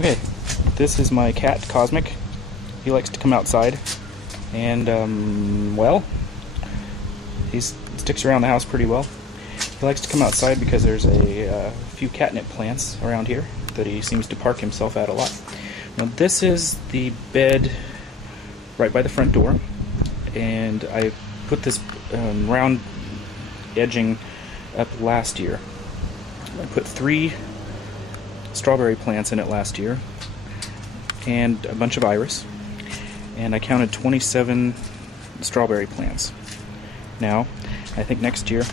Okay, this is my cat, Cosmic. He likes to come outside, and, well, he sticks around the house pretty well. He likes to come outside because there's a few catnip plants around here that he seems to park himself at a lot. Now, this is the bed right by the front door, and I put this round edging up last year. I put 3 strawberry plants in it last year, and a bunch of iris, and I counted 27 strawberry plants. Now, I think next year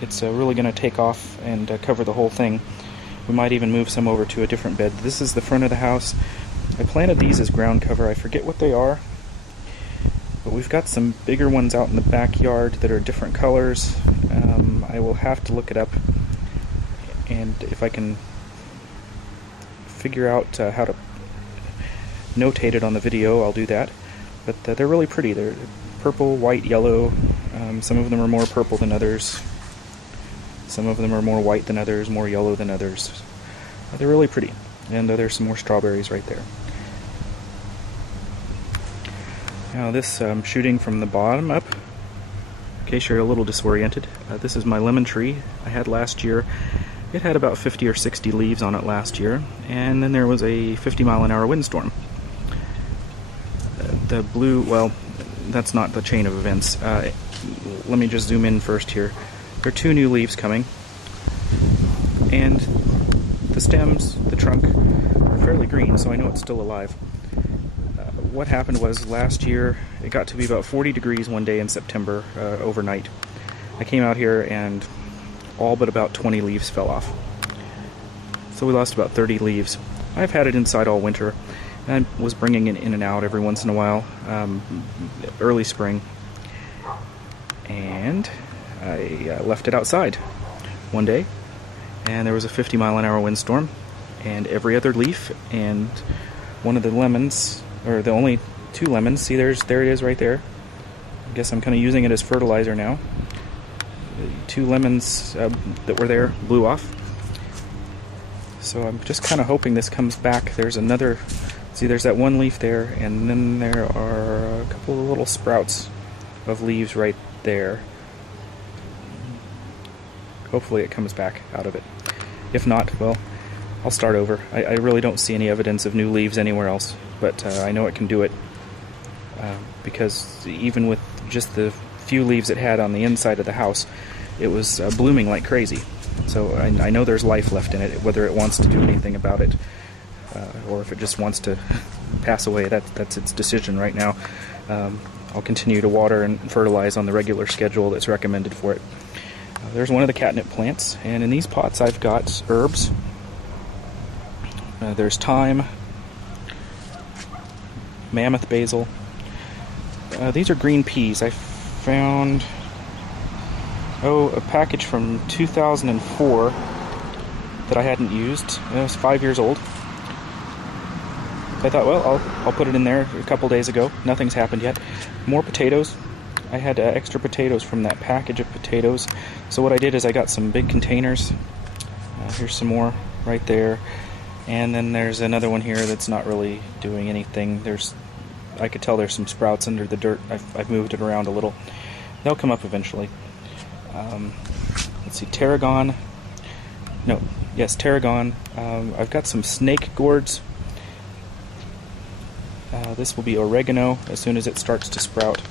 it's really going to take off and cover the whole thing. We might even move some over to a different bed. This is the front of the house. I planted these as ground cover. I forget what they are, but we've got some bigger ones out in the backyard that are different colors. I will have to look it up, and if I can figure out how to notate it on the video, I'll do that. But they're really pretty. They're purple, white, yellow. Some of them are more purple than others. Some of them are more white than others, more yellow than others. They're really pretty. And there's some more strawberries right there. Now this shooting from the bottom up, in case you're a little disoriented, this is my lemon tree I had last year. It had about 50 or 60 leaves on it last year, and then there was a 50-mile-an-hour windstorm. The blue, well, that's not the chain of events. Let me just zoom in first here. There are 2 new leaves coming, and the stems, the trunk, are fairly green, so I know it's still alive. What happened was last year it got to be about 40 degrees one day in September overnight. I came out here and all but about 20 leaves fell off. So we lost about 30 leaves. I've had it inside all winter, and I was bringing it in and out every once in a while, early spring, and I left it outside one day, and there was a 50-mile-an-hour windstorm, and every other leaf and one of the lemons, or the only 2 lemons, see there it is right there. I guess I'm kind of using it as fertilizer now. 2 lemons that were there blew off. So I'm just kind of hoping this comes back. There's another, see there's that 1 leaf there, and then there are a couple of little sprouts of leaves right there. Hopefully it comes back out of it. If not, well, I'll start over. I really don't see any evidence of new leaves anywhere else, but I know it can do it, because even with just the few leaves it had on the inside of the house, it was blooming like crazy. So I know there's life left in it. Whether it wants to do anything about it, or if it just wants to pass away, that's its decision right now. I'll continue to water and fertilize on the regular schedule that's recommended for it. There's one of the catnip plants, and in these pots I've got herbs. There's thyme, mammoth basil. These are green peas. I found a package from 2004 that I hadn't used. It was 5 years old. I thought, well, I'll put it in there a couple days ago. Nothing's happened yet. More potatoes. I had extra potatoes from that package of potatoes. So what I did is I got some big containers. Here's some more right there. And then there's another one here that's not really doing anything. I could tell there's some sprouts under the dirt. I've moved it around a little. They'll come up eventually. Let's see, tarragon. No, yes, tarragon. I've got some snake gourds. This will be oregano as soon as it starts to sprout.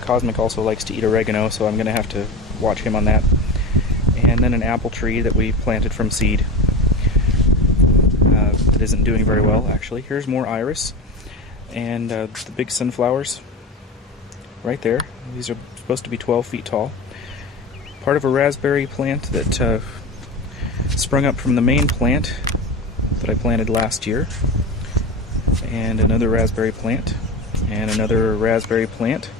Cosmic also likes to eat oregano, so I'm going to have to watch him on that. And then an apple tree that we planted from seed that isn't doing very well, actually. Here's more iris, and the big sunflowers right there. These are supposed to be 12 feet tall. Part of a raspberry plant that sprung up from the main plant that I planted last year. And another raspberry plant, and another raspberry plant,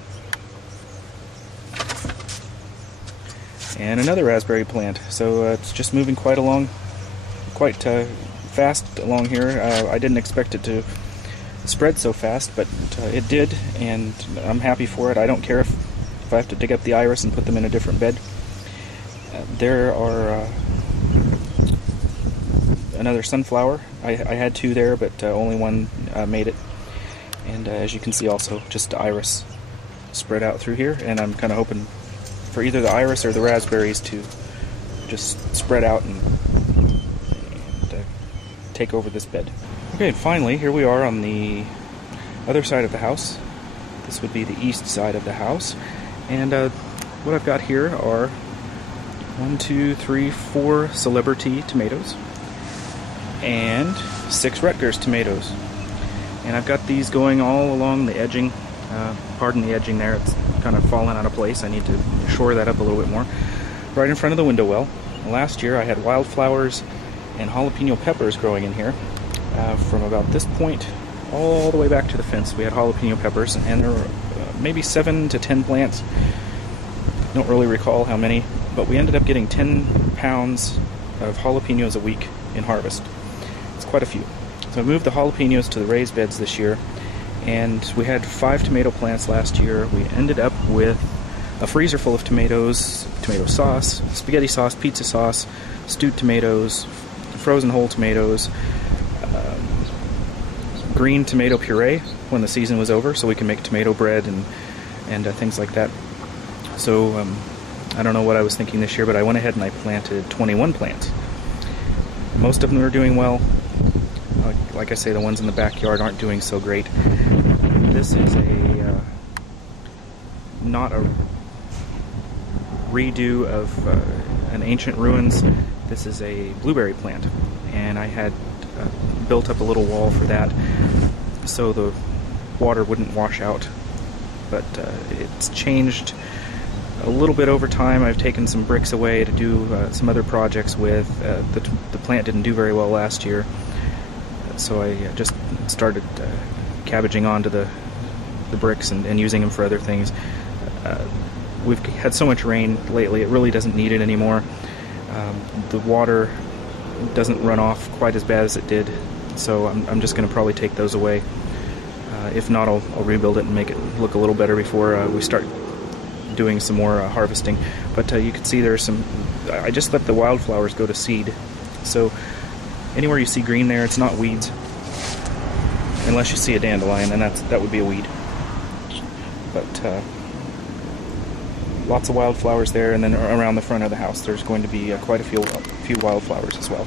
and another raspberry plant. So it's just moving quite fast along here. I didn't expect it to spread so fast, but it did, and I'm happy for it. I don't care if I have to dig up the iris and put them in a different bed. There are another sunflower. I had two there, but only one made it. And as you can see also, just iris spread out through here, and I'm kind of hoping for either the iris or the raspberries to just spread out and take over this bed. Okay, and finally, here we are on the other side of the house. This would be the east side of the house. And what I've got here are 4 Celebrity tomatoes and 6 Rutgers tomatoes. And I've got these going all along the edging. Pardon the edging there, it's kind of fallen out of place. I need to shore that up a little bit more. Right in front of the window well. Last year I had wildflowers and jalapeno peppers growing in here. From about this point all the way back to the fence we had jalapeno peppers, and there were maybe 7 to 10 plants. Don't really recall how many, but we ended up getting 10 pounds of jalapenos a week in harvest. It's quite a few. So I moved the jalapenos to the raised beds this year, and we had 5 tomato plants last year. We ended up with a freezer full of tomatoes, tomato sauce, spaghetti sauce, pizza sauce, stewed tomatoes, frozen whole tomatoes, green tomato puree when the season was over, so we can make tomato bread and things like that. So I don't know what I was thinking this year, but I went ahead and I planted 21 plants. Most of them are doing well. Like I say, the ones in the backyard aren't doing so great. This is not a redo of an ancient ruins. This is a blueberry plant, and I had built up a little wall for that so the water wouldn't wash out. But it's changed a little bit over time. I've taken some bricks away to do some other projects with. The plant didn't do very well last year, so I just started cabbaging onto the bricks and using them for other things. We've had so much rain lately, it really doesn't need it anymore. The water doesn't run off quite as bad as it did, so I'm just going to probably take those away. If not, I'll rebuild it and make it look a little better before we start doing some more harvesting. But you can see there's some, I just let the wildflowers go to seed, so anywhere you see green there, it's not weeds, unless you see a dandelion, and that would be a weed. But lots of wildflowers there, and then around the front of the house there's going to be quite a few wildflowers as well.